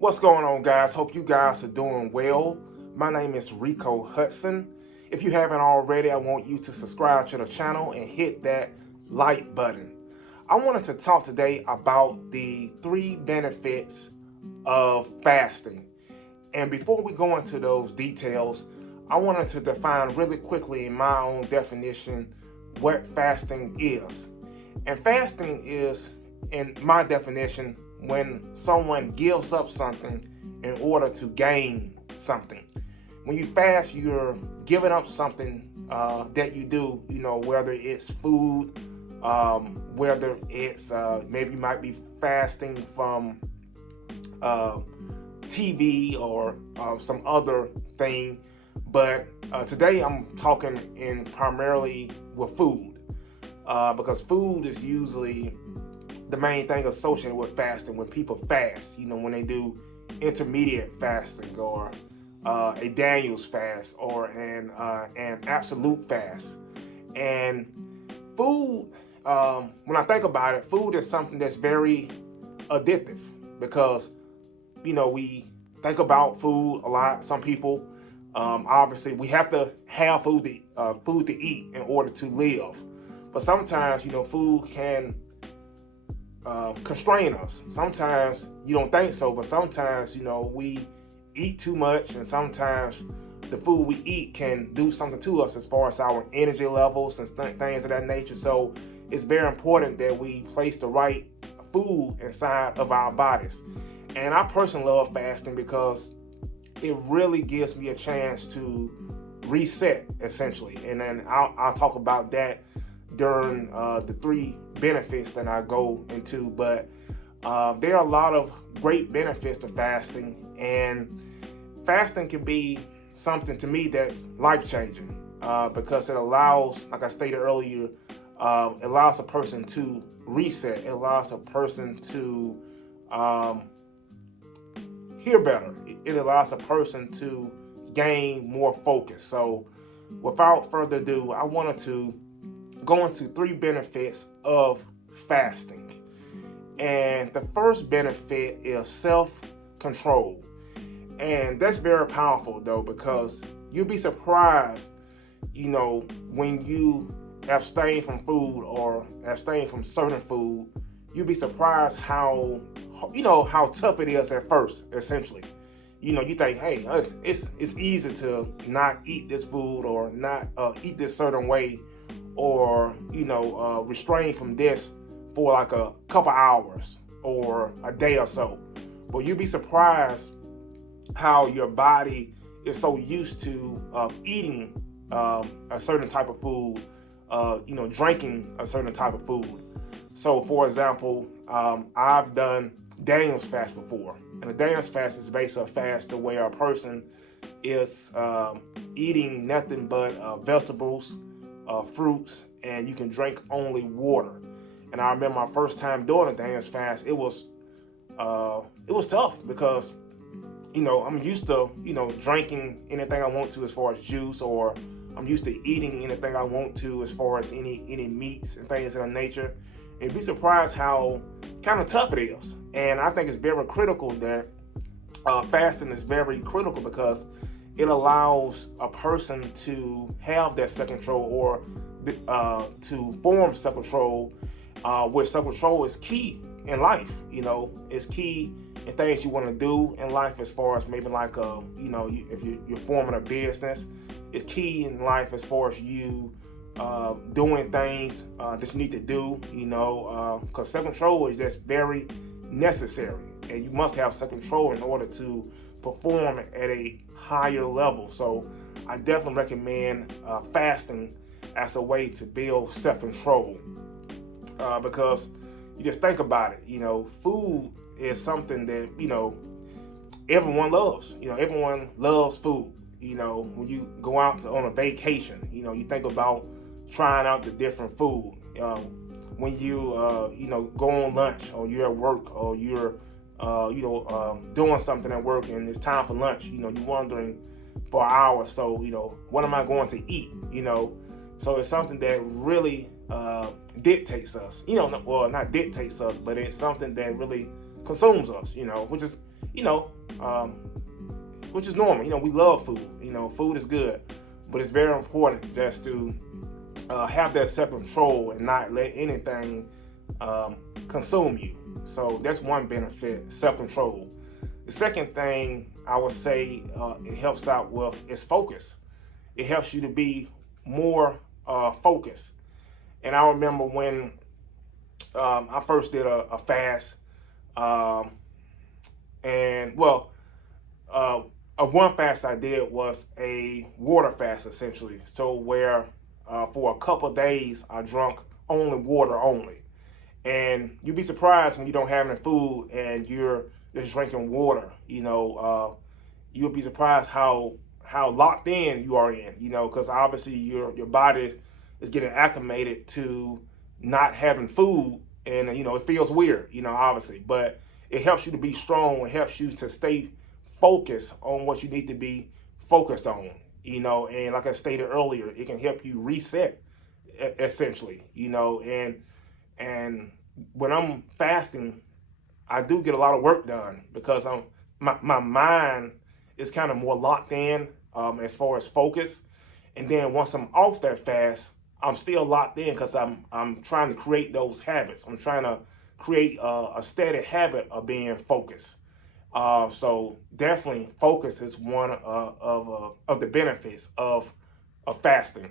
What's going on, guys? Hope you guys are doing well. My name is Rico Hudson. If you haven't already, I want you to subscribe to the channel and hit that like button. I wanted to talk today about the 3 benefits of fasting. And before we go into those details, I wanted to define really quickly in my own definition what fasting is. And fasting is, in my definition, when someone gives up something in order to gain something. When you fast, you're giving up something that you do, whether it's food, whether it's maybe you might be fasting from TV or some other thing. But today I'm talking in primarily with food because food is usually the main thing associated with fasting. When people fast, when they do intermediate fasting or a Daniel's fast or an absolute fast. And food, when I think about it, food is something that's very addictive because, we think about food a lot. Some people, obviously, we have to have food to eat in order to live. But sometimes, food can constrain us. Sometimes you don't think so, but sometimes we eat too much, and sometimes the food we eat can do something to us as far as our energy levels and things of that nature. So it's very important that we place the right food inside of our bodies. And I personally love fasting because it really gives me a chance to reset, essentially. And then I'll talk about that during the 3 benefits that I go into. But there are a lot of great benefits to fasting, and fasting can be something to me that's life-changing because it allows, like I stated earlier, it allows a person to reset. It allows a person to hear better. It allows a person to gain more focus. So without further ado, I wanted to go into 3 benefits of fasting. And the first benefit is self-control. And that's very powerful though, because you'll be surprised, when you abstain from food or abstain from certain food, you'll be surprised how tough it is at first, essentially. You think, hey, it's easy to not eat this food or not eat this certain way or, restrain from this for like a couple hours or a day or so. But you'll be surprised how your body is so used to eating a certain type of food, drinking a certain type of food. So, for example, I've done Daniel's fast before. And a Daniel's fast is basically a fast where a person is eating nothing but vegetables, fruits, and you can drink only water. And I remember my first time doing a Daniel's fast, it was tough because, I'm used to, drinking anything I want to as far as juice, or I'm used to eating anything I want to as far as any meats and things of that nature. And you'd be surprised how kind of tough it is. And I think it's very critical that fasting is very critical because it allows a person to have that self-control or to form self-control, which self-control is key in life. It's key in things you want to do in life, as far as maybe like, if you're forming a business. It's key in life as far as you doing things that you need to do, because self-control is just very necessary, and you must have self-control in order to perform at a higher level. So I definitely recommend fasting as a way to build self-control because you just think about it, food is something that, everyone loves. Everyone loves food. When you go out on a vacation, you think about trying out the different food. When you, go on lunch, or you're at work, or you're, doing something at work and it's time for lunch, you're wondering for an hour or so, what am I going to eat? So it's something that really dictates us, well, not dictates us, but it's something that really consumes us, you know, um, which is normal. We love food. Food is good, but it's very important just to have that self-control and not let anything consume you. So that's one benefit, self-control. The second thing I would say it helps out with is focus. It helps you to be more focused. And I remember when I first did a fast, um, and well, one fast I did was a water fast essentially. So where for a couple of days I drank only water only. And you'd be surprised when you don't have any food and you're just drinking water. You'll be surprised how locked in you are in. Because obviously your body is getting acclimated to not having food, and it feels weird. Obviously, but it helps you to be strong. It helps you to stay focused on what you need to be focused on. And like I stated earlier, it can help you reset essentially. And when I'm fasting, I do get a lot of work done because my mind is kind of more locked in as far as focus. And then once I'm off that fast, I'm still locked in because I'm trying to create those habits. I'm trying to create a steady habit of being focused. So definitely focus is one of the benefits of fasting.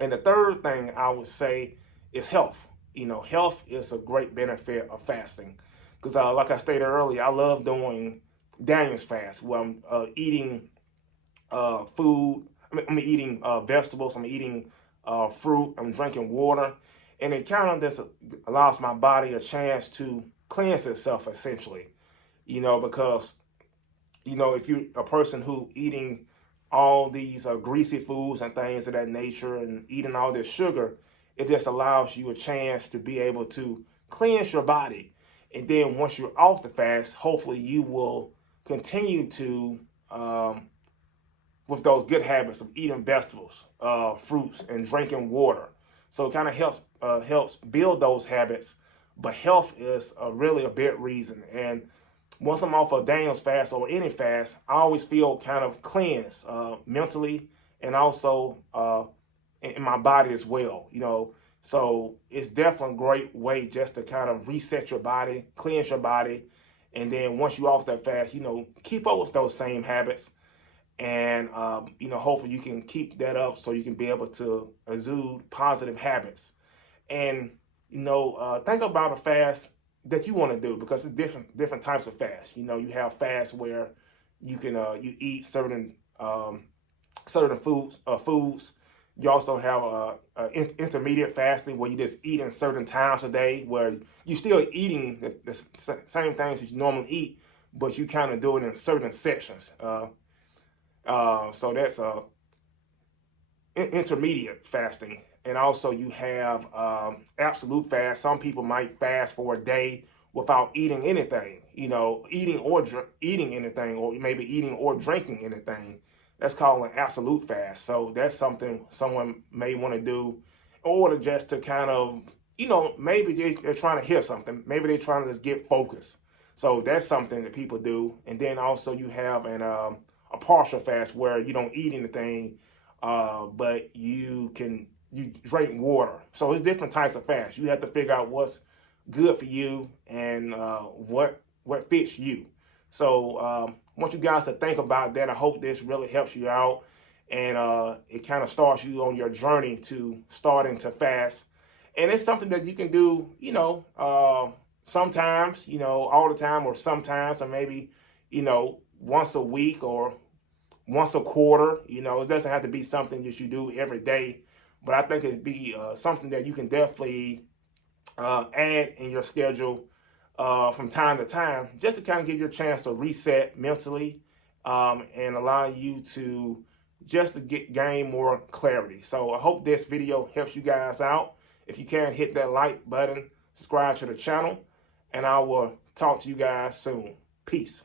And the third thing I would say is health. Health is a great benefit of fasting because, like I stated earlier, I love doing Daniel's fast where I'm eating food. I'm eating vegetables. I'm eating fruit. I'm drinking water, and it kind of just allows my body a chance to cleanse itself essentially. Because if you're a person who eating all these greasy foods and things of that nature and eating all this sugar, it just allows you a chance to be able to cleanse your body. And then once you're off the fast, hopefully you will continue to with those good habits of eating vegetables, fruits, and drinking water. So it kind of helps build those habits. But health is really a big reason. And once I'm off of Daniel's fast or any fast, I always feel kind of cleansed mentally and also in my body as well. So it's definitely a great way just to kind of reset your body, cleanse your body, and then once you're off that fast, keep up with those same habits, and hopefully you can keep that up so you can be able to exude positive habits. And think about a fast that you want to do because it's different types of fast. You have fasts where you can you eat certain foods. You also have intermediate fasting where you just eat in certain times a day where you're still eating the same things that you normally eat, but you kind of do it in certain sections. So that's intermediate fasting. And also you have absolute fast. Some people might fast for a day without eating anything, eating anything, or maybe eating or drinking anything. That's called an absolute fast. So that's something someone may want to do in order just to kind of, maybe they're trying to hear something. Maybe they're trying to just get focused. So that's something that people do. And then also you have a partial fast where you don't eat anything, but you drink water. So it's different types of fast. You have to figure out what's good for you and what fits you. So I want you guys to think about that. I hope this really helps you out, and it kind of starts you on your journey to starting to fast. And it's something that you can do, sometimes, all the time, or sometimes, or maybe, once a week or once a quarter. It doesn't have to be something that you do every day, but I think it'd be something that you can definitely add in your schedule from time to time, just to kind of give you a chance to reset mentally and allow you to just to gain more clarity. So I hope this video helps you guys out. If you can, hit that like button, subscribe to the channel, and I will talk to you guys soon. Peace.